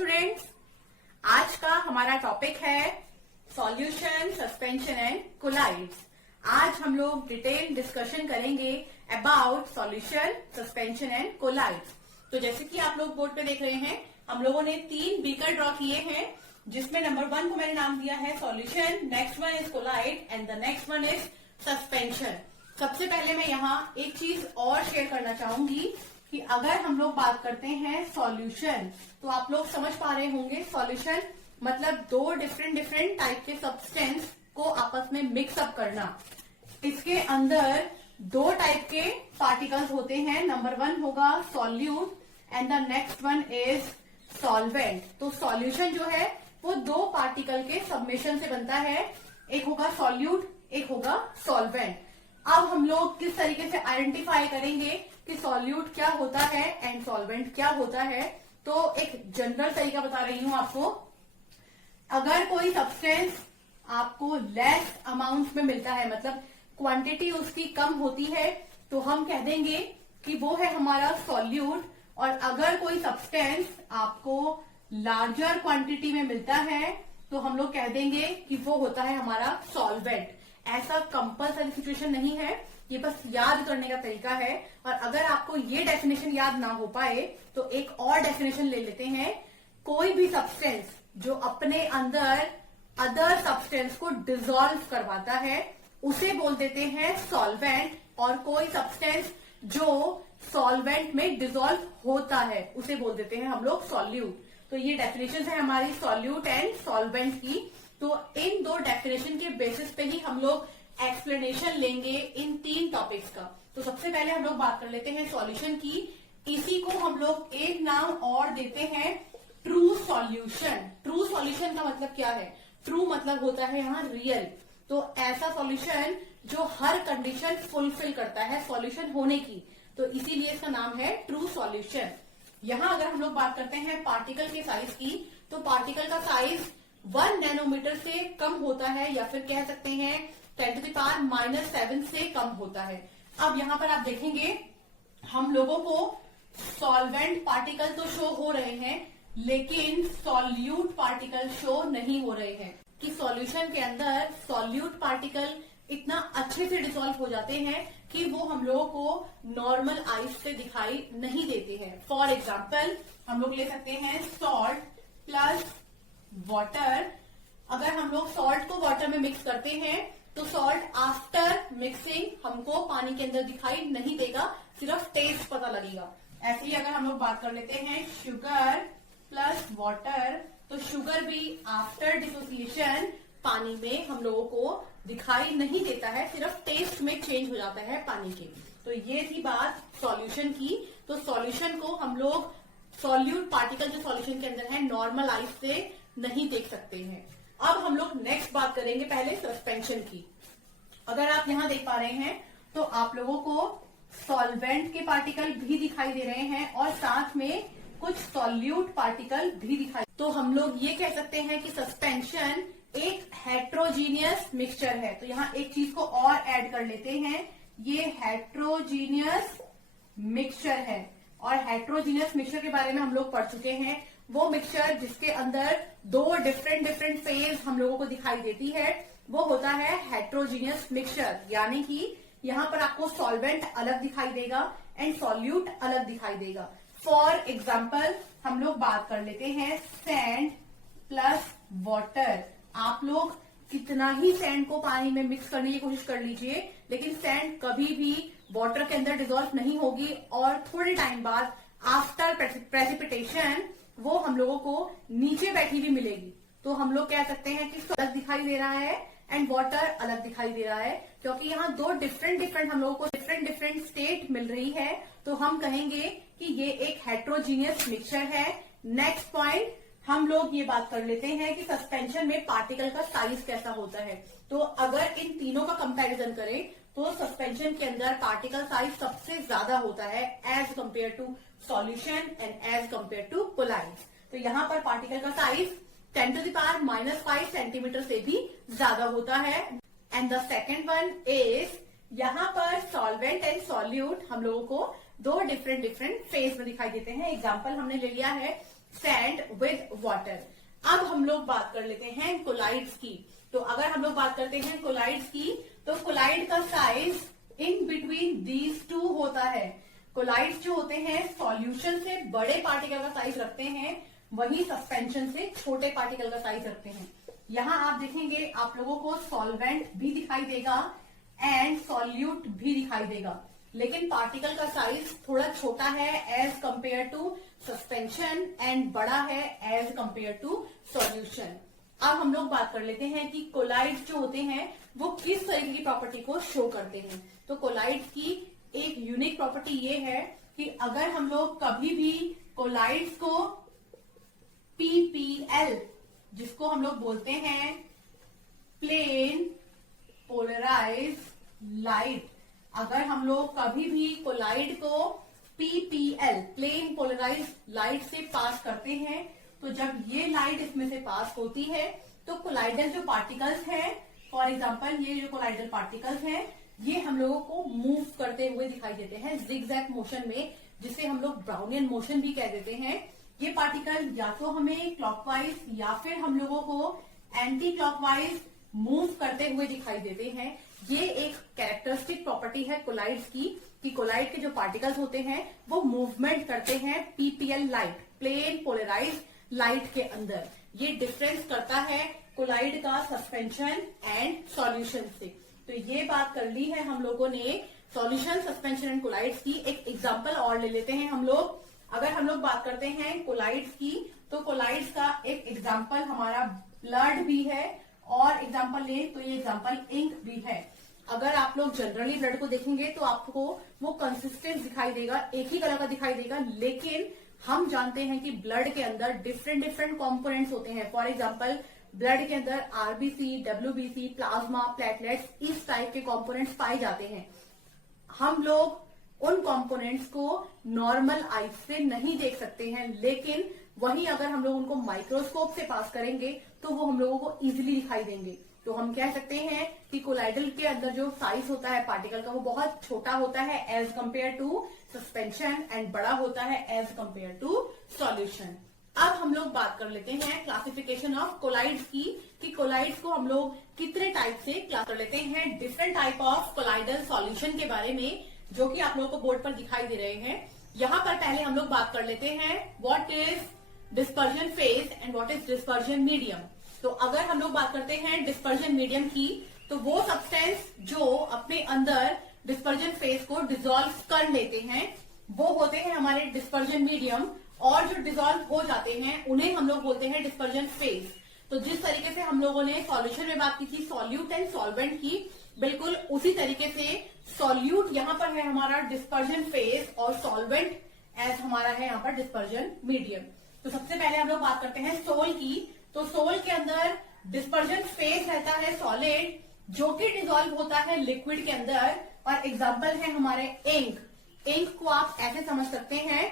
Students, आज का हमारा टॉपिक है सॉल्यूशन, सस्पेंशन एंड कोलाइड्स। आज हम लोग डिटेल डिस्कशन करेंगे about solution, suspension and colloids. तो जैसे कि आप लोग बोर्ड पे देख रहे हैं, हम लोगों ने 3 बीकर ड्रॉ किए हैं, जिसमें नंबर 1 को मैंने नाम दिया है solution, next one is colloid and the next one is suspension. सबसे पहले मैं यहाँ एक चीज और शेयर करना चाहूंगी कि अगर हम लोग बात करते हैं सॉल्यूशन, तो आप लोग समझ पा रहे होंगे सॉल्यूशन मतलब 2 डिफरेंट टाइप के सब्सटेंस को आपस में मिक्सअप करना। इसके अंदर 2 टाइप के पार्टिकल्स होते हैं। नंबर 1 होगा solute and the next one is solvent. तो सॉल्यूशन जो है वो 2 पार्टिकल के सबमिशन से बनता है, एक होगा सॉल्यूट, एक होगा सॉल्वेंट। अब हम लोग किस तरीके से आइडेंटिफाई करेंगे कि सॉल्यूट क्या होता है एंड सॉल्वेंट क्या होता है, तो एक जनरल तरीका बता रही हूं आपको। अगर कोई सब्सटेंस आपको लेस अमाउंट में मिलता है, मतलब क्वांटिटी उसकी कम होती है, तो हम कह देंगे कि वो है हमारा सॉल्यूट। और अगर कोई सब्सटेंस आपको लार्जर क्वांटिटी में मिलता है, तो हम लोग कह देंगे कि वो होता है हमारा सॉल्वेंट। ऐसा कंपल्सरी सिचुएशन नहीं है, ये बस याद करने का तरीका है। और अगर आपको ये डेफिनेशन याद ना हो पाए, तो एक और डेफिनेशन ले लेते हैं। कोई भी सब्सटेंस जो अपने अंदर अदर सब्सटेंस को डिसॉल्व करवाता है, उसे बोल देते हैं सॉल्वेंट। और कोई सब्सटेंस जो सॉल्वेंट में डिसॉल्व होता है, उसे बोल देते हैं हम लोग सॉल्यूट। तो ये डेफिनेशन है हमारी सॉल्यूट एंड सॉल्वेंट की। तो इन 2 डेफिनेशन के बेसिस पे ही हम लोग एक्सप्लेनेशन लेंगे इन 3 टॉपिक्स का। तो सबसे पहले हम लोग बात कर लेते हैं सॉल्यूशन की। इसी को हम लोग एक नाम और देते हैं ट्रू सॉल्यूशन। ट्रू सॉल्यूशन का मतलब क्या है? ट्रू मतलब होता है यहाँ रियल। तो ऐसा सॉल्यूशन जो हर कंडीशन फुलफिल करता है सॉल्यूशन होने की, तो इसीलिए इसका नाम है ट्रू सॉल्यूशन। यहाँ अगर हम लोग बात करते हैं पार्टिकल के साइज की, तो पार्टिकल का साइज 1 नैनोमीटर से कम होता है, या फिर कह सकते हैं 10⁻⁻7 से कम होता है। अब यहाँ पर आप देखेंगे हम लोगों को सॉल्वेंट पार्टिकल तो शो हो रहे हैं, लेकिन सॉल्यूट पार्टिकल शो नहीं हो रहे हैं। कि सॉल्यूशन के अंदर सॉल्यूट पार्टिकल इतना अच्छे से डिसॉल्व हो जाते हैं कि वो हम लोगों को नॉर्मल आइस से दिखाई नहीं देते हैं। फॉर एग्जाम्पल हम लोग ले सकते हैं सॉल्ट प्लस वाटर। अगर हम लोग सॉल्ट को वाटर में मिक्स करते हैं, तो सॉल्ट आफ्टर मिक्सिंग हमको पानी के अंदर दिखाई नहीं देगा, सिर्फ टेस्ट पता लगेगा। ऐसे ही अगर हम लोग बात कर लेते हैं शुगर प्लस वाटर, तो शुगर भी आफ्टर डिसोसिएशन पानी में हम लोगों को दिखाई नहीं देता है, सिर्फ टेस्ट में चेंज हो जाता है पानी के। तो ये थी बात सॉल्यूशन की। तो सॉल्यूशन को हम लोग सॉल्यूट पार्टिकल जो सॉल्यूशन के अंदर है नॉर्मल आइस से नहीं देख सकते हैं। अब हम लोग नेक्स्ट बात करेंगे पहले सस्पेंशन की। अगर आप यहाँ देख पा रहे हैं, तो आप लोगों को सॉल्वेंट के पार्टिकल भी दिखाई दे रहे हैं और साथ में कुछ सॉल्यूट पार्टिकल भी दिखाई। तो हम लोग ये कह सकते हैं कि सस्पेंशन एक हेट्रोजीनियस मिक्सचर है। तो यहाँ एक चीज को और ऐड कर लेते हैं, ये हेट्रोजीनियस मिक्सचर है। और हेट्रोजीनियस मिक्सचर के बारे में हम लोग पढ़ चुके हैं। वो मिक्सचर जिसके अंदर 2 डिफरेंट फेज हम लोगों को दिखाई देती है, वो होता है हेट्रोजीनियस मिक्सचर। यानी कि यहाँ पर आपको सॉल्वेंट अलग दिखाई देगा एंड सॉल्यूट अलग दिखाई देगा। फॉर एग्जाम्पल हम लोग बात कर लेते हैं सैंड प्लस वाटर। आप लोग कितना ही सैंड को पानी में मिक्स करने की कोशिश कर लीजिए, लेकिन सैंड कभी भी वाटर के अंदर डिसॉल्व नहीं होगी, और थोड़े टाइम बाद आफ्टर प्रेसिपिटेशन वो हम लोगों को नीचे बैठी हुई मिलेगी। तो हम लोग कह सकते हैं कि अलग दिखाई दे रहा है एंड वाटर अलग दिखाई दे रहा है, क्योंकि यहाँ 2 डिफरेंट हम लोगों को डिफरेंट स्टेट मिल रही है। तो हम कहेंगे कि ये एक हेट्रोजीनियस मिक्सचर है। नेक्स्ट पॉइंट हम लोग ये बात कर लेते हैं कि सस्पेंशन में पार्टिकल का साइज कैसा होता है। तो अगर इन तीनों का कंपैरिजन करें, तो सस्पेंशन के अंदर पार्टिकल साइज सबसे ज्यादा होता है as compare to solution and as compare to colloids. तो यहाँ पर पार्टिकल का साइज 10⁻⁵ सेंटीमीटर से भी ज्यादा होता है। And the second one is, यहाँ पर सॉल्वेंट एंड सॉल्यूट हम लोगों को 2 डिफरेंट फेज में दिखाई देते हैं। एग्जाम्पल हमने ले लिया है सैंड विद वाटर। अब हम लोग बात कर लेते हैं कोलाइड्स की। तो अगर हम लोग बात करते हैं कोलाइड्स की, तो कोलाइड का size in between these two होता है। कोलाइड्स जो होते हैं सॉल्यूशन से बड़े पार्टिकल का साइज रखते हैं, वही सस्पेंशन से छोटे पार्टिकल का साइज रखते हैं। यहां आप देखेंगे आप लोगों को सॉल्वेंट भी दिखाई देगा एंड सॉल्यूट भी दिखाई देगा, लेकिन पार्टिकल का साइज थोड़ा छोटा है as compare to suspension and बड़ा है एज कंपेयर टू सॉल्यूशन। अब हम लोग बात कर लेते हैं कि कोलाइड्स जो होते हैं वो किस तरीके की प्रॉपर्टी को शो करते हैं। तो कोलाइड्स की एक यूनिक प्रॉपर्टी ये है कि अगर हम लोग कभी भी कोलाइड्स को पीपीएल, जिसको हम लोग बोलते हैं प्लेन पोलराइज लाइट, अगर हम लोग कभी भी कोलाइड को पीपीएल प्लेन पोलराइज लाइट से पास करते हैं, तो जब ये लाइट इसमें से पास होती है तो कोलाइडल जो पार्टिकल्स हैं, फॉर एग्जांपल ये जो कोलाइडल पार्टिकल्स हैं, ये हम लोगों को मूव करते हुए दिखाई देते हैं जिगजैग मोशन में, जिसे हम लोग ब्राउनियन मोशन भी कह देते हैं। ये पार्टिकल या तो हमें क्लॉकवाइज या फिर हम लोगों को एंटी क्लॉकवाइज मूव करते हुए दिखाई देते हैं। ये एक कैरेक्टरिस्टिक प्रॉपर्टी है कोलाइड्स की कि कोलाइड के जो पार्टिकल्स होते हैं वो मूवमेंट करते हैं PPL light, plane polarise light के अंदर। ये डिफरेंस करता है कोलाइड का सस्पेंशन एंड सॉल्यूशन से। तो ये बात कर ली है हम लोगों ने सॉल्यूशन, सस्पेंशन एंड कोलाइड्स की। एक एग्जांपल और ले लेते हैं हम लोग। अगर हम लोग बात करते हैं कोलाइड्स की, तो कोलाइड्स का एक एग्जांपल हमारा ब्लड भी है, और एग्जांपल ले तो ये एग्जांपल इंक भी है। अगर आप लोग जनरली ब्लड को देखेंगे तो आपको वो कंसिस्टेंट दिखाई देगा, एक ही कलर का दिखाई देगा, लेकिन हम जानते हैं कि ब्लड के अंदर डिफरेंट डिफरेंट कंपोनेंट्स होते हैं। फॉर एग्जांपल ब्लड के अंदर आरबीसी, डब्ल्यूबीसी, प्लाज्मा, प्लेटलेट्स, इस टाइप के कंपोनेंट्स पाए जाते हैं। हम लोग उन कंपोनेंट्स को नॉर्मल आई से नहीं देख सकते हैं, लेकिन वहीं अगर हम लोग उनको माइक्रोस्कोप से पास करेंगे तो वो हम लोगों को इजीली दिखाई देंगे। तो हम कह सकते हैं कि कोलाइडल के अंदर जो साइज होता है पार्टिकल का वो बहुत छोटा होता है as compare to suspension, and बड़ा होता है एज कंपेयर टू सॉल्यूशन। अब हम लोग बात कर लेते हैं क्लासिफिकेशन ऑफ कोलाइड्स की, कि कोलाइड्स को हम लोग कितने टाइप से क्लास कर लेते हैं, different type of colloidal solution के बारे में, जो कि आप लोगों को बोर्ड पर दिखाई दे रहे हैं। यहाँ पर पहले हम लोग बात कर लेते हैं what is dispersion phase and what is dispersion medium. तो अगर हम लोग बात करते हैं डिस्पर्जन मीडियम की, तो वो सब्सटेंस जो अपने अंदर डिस्पर्जन फेज को डिसॉल्व कर लेते हैं वो होते हैं हमारे डिस्पर्जन मीडियम, और जो डिसॉल्व हो जाते हैं उन्हें हम लोग बोलते हैं डिस्पर्जन फेज। तो जिस तरीके से हम लोगों ने सॉल्यूशन में बात की थी सॉल्यूट एंड सॉल्वेंट की, बिल्कुल उसी तरीके से सॉल्यूट यहाँ पर है हमारा डिस्पर्जन फेज और सॉल्वेंट एज हमारा है यहाँ पर डिस्पर्जन मीडियम। तो सबसे पहले हम लोग बात करते हैं सोल की। तो सोल के अंदर डिस्पर्जन फेज रहता है सॉलिड, जो कि डिसॉल्व होता है लिक्विड के अंदर, और एग्जाम्पल है हमारे इंक। इंक को आप ऐसे समझ सकते हैं,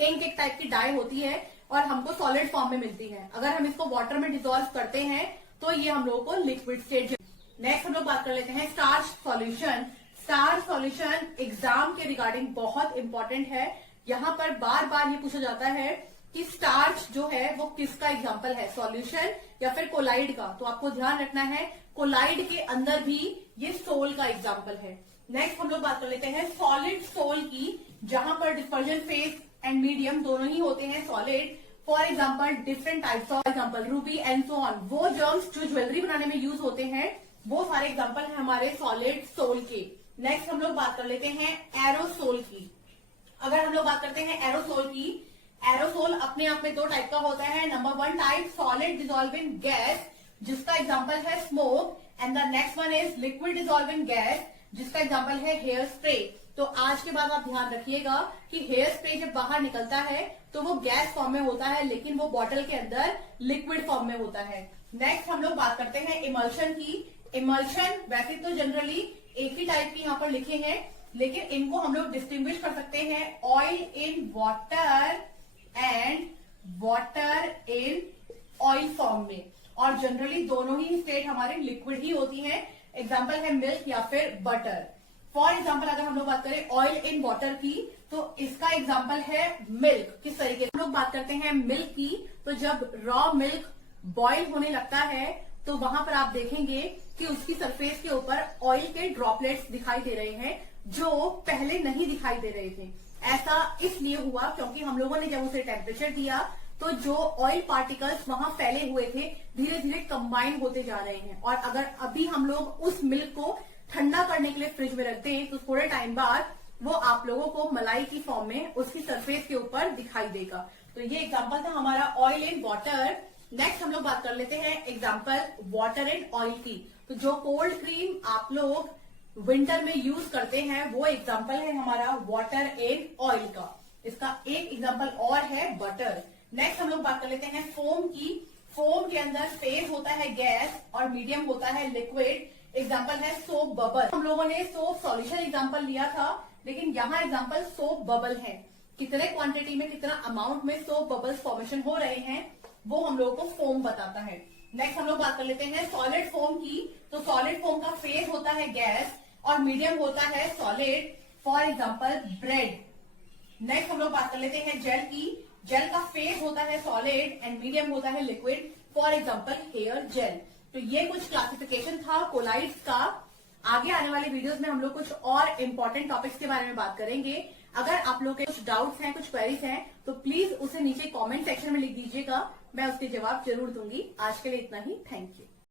इंक एक टाइप की डाई होती है और हमको सॉलिड फॉर्म में मिलती है। अगर हम इसको वाटर में डिसॉल्व करते हैं तो ये हम लोगों को लिक्विड स्टेट। नेक्स्ट हम लोग बात कर लेते हैं starch solution. Starch solution exam के रिगार्डिंग बहुत इंपॉर्टेंट है। यहाँ पर बार बार ये पूछा जाता है कि स्टार्च जो है वो किसका एग्जाम्पल है, सॉल्यूशन या फिर कोलाइड का। तो आपको ध्यान रखना है कोलाइड के अंदर भी ये सोल का एग्जाम्पल है। नेक्स्ट हम लोग बात कर लेते हैं सॉलिड सोल की, जहां पर डिस्पर्जन फेज एंड मीडियम दोनों ही होते हैं solid. For example different types of example Ruby and so on, वो जर्म्स जो ज्वेलरी बनाने में यूज होते हैं वो सारे एग्जाम्पल है हमारे सॉलिड सोल के। नेक्स्ट हम लोग बात कर लेते हैं एरोसोल की। अगर हम लोग बात करते हैं एरोसोल की, एरोसोल अपने आप में दो टाइप का होता है। Number one type solid dissolving gas, जिसका एग्जाम्पल है smoke, and the next one is liquid dissolving gas, जिसका एग्जाम्पल है हेयर स्प्रे। तो आज के बाद आप ध्यान रखिएगा कि हेयर स्प्रे जब बाहर निकलता है तो वो गैस फॉर्म में होता है, लेकिन वो बॉटल के अंदर लिक्विड फॉर्म में होता है। नेक्स्ट हम लोग बात करते हैं इमल्शन की। इमल्शन वैसे तो जनरली एक ही टाइप की यहाँ पर लिखे हैं, लेकिन इनको हम लोग डिस्टिंग्विश कर सकते हैं oil in water and water in oil form में, और जनरली दोनों ही स्टेट हमारे लिक्विड ही होती हैं। एग्जाम्पल है मिल्क या फिर बटर। फॉर एग्जाम्पल अगर हम लोग बात करें ऑयल इन वाटर की, तो इसका एग्जाम्पल है मिल्क। किस तरीके से हम लोग बात करते हैं मिल्क की, तो जब रॉ मिल्क बॉईल होने लगता है तो वहां पर आप देखेंगे कि उसकी सरफेस के ऊपर ऑयल के ड्रॉपलेट्स दिखाई दे रहे हैं जो पहले नहीं दिखाई दे रहे थे। ऐसा इसलिए हुआ क्योंकि हम लोगों ने जब उसे टेम्परेचर दिया तो जो ऑयल पार्टिकल्स वहां फैले हुए थे धीरे धीरे कंबाइन होते जा रहे हैं। और अगर अभी हम लोग उस मिल्क को ठंडा करने के लिए फ्रिज में रखते हैं तो थोड़े टाइम बाद वो आप लोगों को मलाई की फॉर्म में उसकी सरफेस के ऊपर दिखाई देगा। तो ये एग्जाम्पल था हमारा ऑयल इन वाटर। नेक्स्ट हम लोग बात कर लेते हैं एग्जाम्पल वाटर एंड ऑयल की। तो जो कोल्ड क्रीम आप लोग विंटर में यूज करते हैं वो एग्जाम्पल है हमारा वाटर एंड ऑयल का। इसका एक एग्जाम्पल और है बटर। नेक्स्ट हम लोग बात कर लेते हैं फोम की। फोम के अंदर फेज होता है गैस और मीडियम होता है लिक्विड। एग्जाम्पल है सोप बबल। हम लोगों ने सोप सॉल्यूशन एग्जाम्पल लिया था, लेकिन यहाँ एग्जाम्पल सोप बबल है। कितने क्वांटिटी में कितना अमाउंट में सोप बबल्स फॉर्मेशन हो रहे हैं वो हम लोगों को फोम बताता है। नेक्स्ट हम लोग बात कर लेते हैं सॉलिड फोम की। तो सॉलिड फोम का फेज होता है गैस और मीडियम होता है solid. For example bread. Next हम लोग बात कर लेते हैं जेल की। जेल का फेज होता है सॉलिड एंड मीडियम होता है liquid. For example hair gel. तो ये कुछ क्लासिफिकेशन था कोलाइड्स का। आगे आने वाले वीडियोस में हम लोग कुछ और इम्पोर्टेंट टॉपिक्स के बारे में बात करेंगे। अगर आप लोग के कुछ डाउट्स हैं, कुछ क्वेरीज हैं, तो प्लीज उसे नीचे कमेंट सेक्शन में लिख दीजिएगा, मैं उसके जवाब जरूर दूंगी। आज के लिए इतना ही, थैंक यू।